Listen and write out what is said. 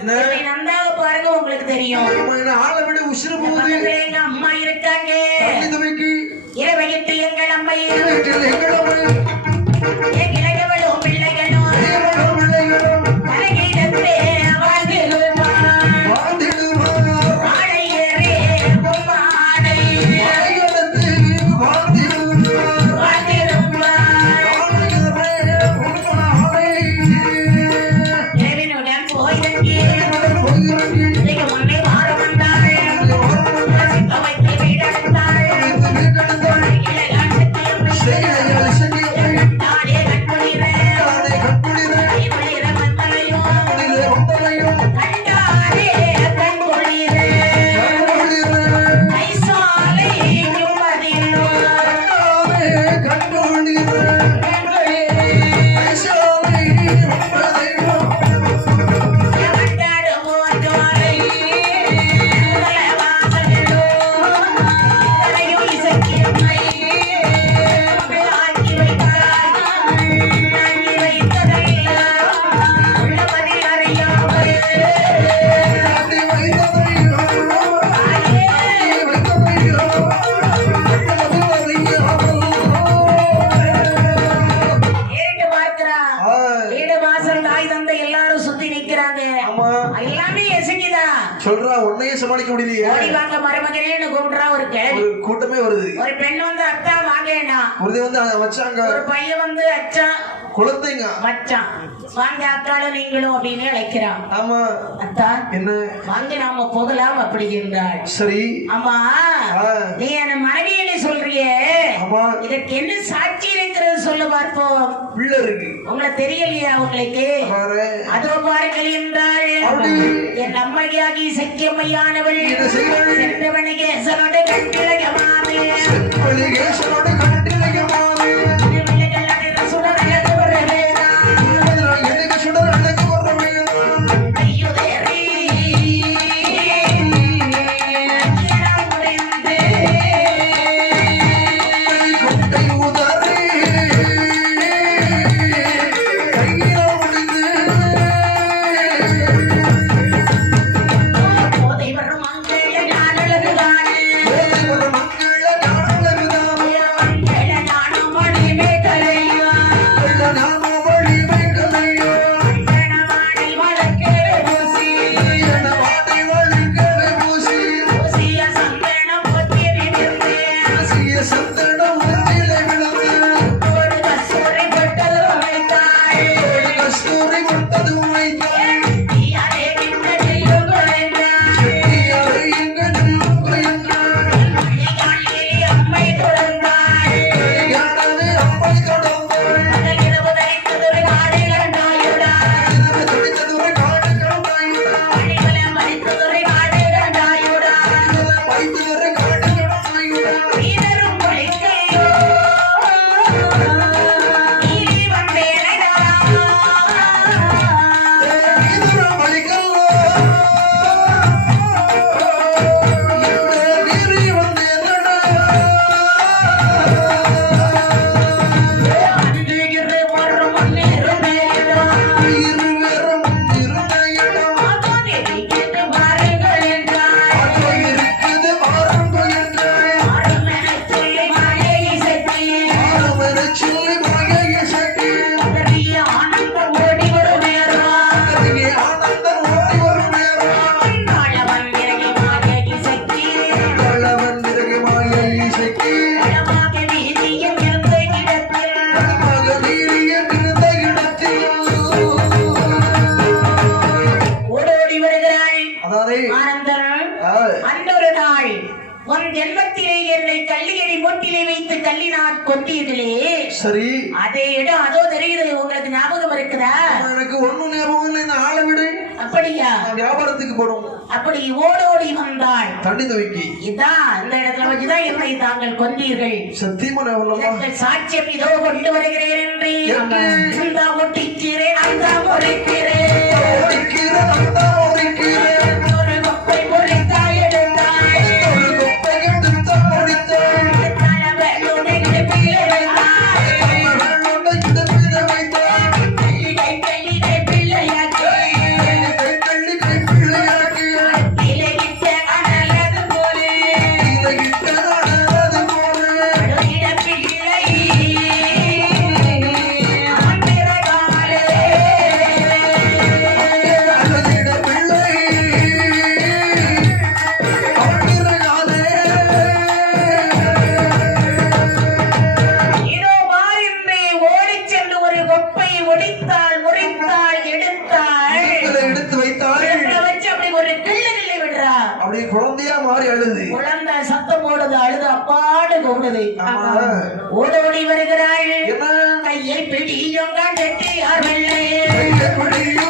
என்னை நன்றாக பாருங்க உங்களுக்கு தெரியும். ஆளை விட உசுறு போகுது. எங்க அம்மா இருக்காங்க. இரவயத்தில் எங்கள் அம்மா இரவயத்தில் எங்கள் அம்மா ஒரு ஒரு கூட்டமே வருது. ஒரு பெண் வந்து அத்தா வாங்கேனா. உறுதி வந்து வச்சாங்க. ஒரு பையன் வந்து அச்சா. குழந்தைங்க. மச்சான் வாங்க அத்தாளும் நீங்களும் அப்படின்னு அழைக்கிறான். ஆமா. அத்தா என்ன? வாங்க நாம போகலாம் அப்படிங்கிறாள் சரி. ஆமா. நீ என்ன மனைவியை சொல்றியே. ஆமா. இதற்கு என்ன சாட்சி இருக்கிறது சொல்ல பார்ப்போம். பிள்ளை இருக்கு. உங்களை தெரியலையா உங்களுக்கு? அதோ பாருங்கள் என்றாள். அப்படி. என் அம்மையாகி சக்கியம்மையானவள் என்ன செய்கிறாள்? சென்றவனிகேசனோட ஆனந்தன் ஆ, அன்றொரு நாள் உன் ஜென்மத்திலே என்னை கள்ளியடி மூட்டிலே வைத்து கள்ளினார் கொண்டீர்களே சரி. அதே இடம் அதோ தெரியுது உங்களுக்கு ஞாபகம் இருக்குதா எனக்கு ஒண்ணும் ஞாபகம் இல்லை. ஆளை விடு. அப்படியா? வியாபாரத்துக்கு போடும் அப்படி ஓடோடி வந்தாள். தண்ணி துவைக்கி. இதான் இந்த இடத்துல வச்சுதான் என்னை தாங்கள் கொண்டீர்கள் சத்தியமா ஞாபகம் இதற்கு சாட்சியம் இதோ கொண்டு வருகிறேன் என்று? அந்த ஒட்டிக்கிறேன் அந்த முறைக்கிறேன் ஆமா. ஓடோடி வருகிறாள். கையை பிடியும் எப்படி இவங்க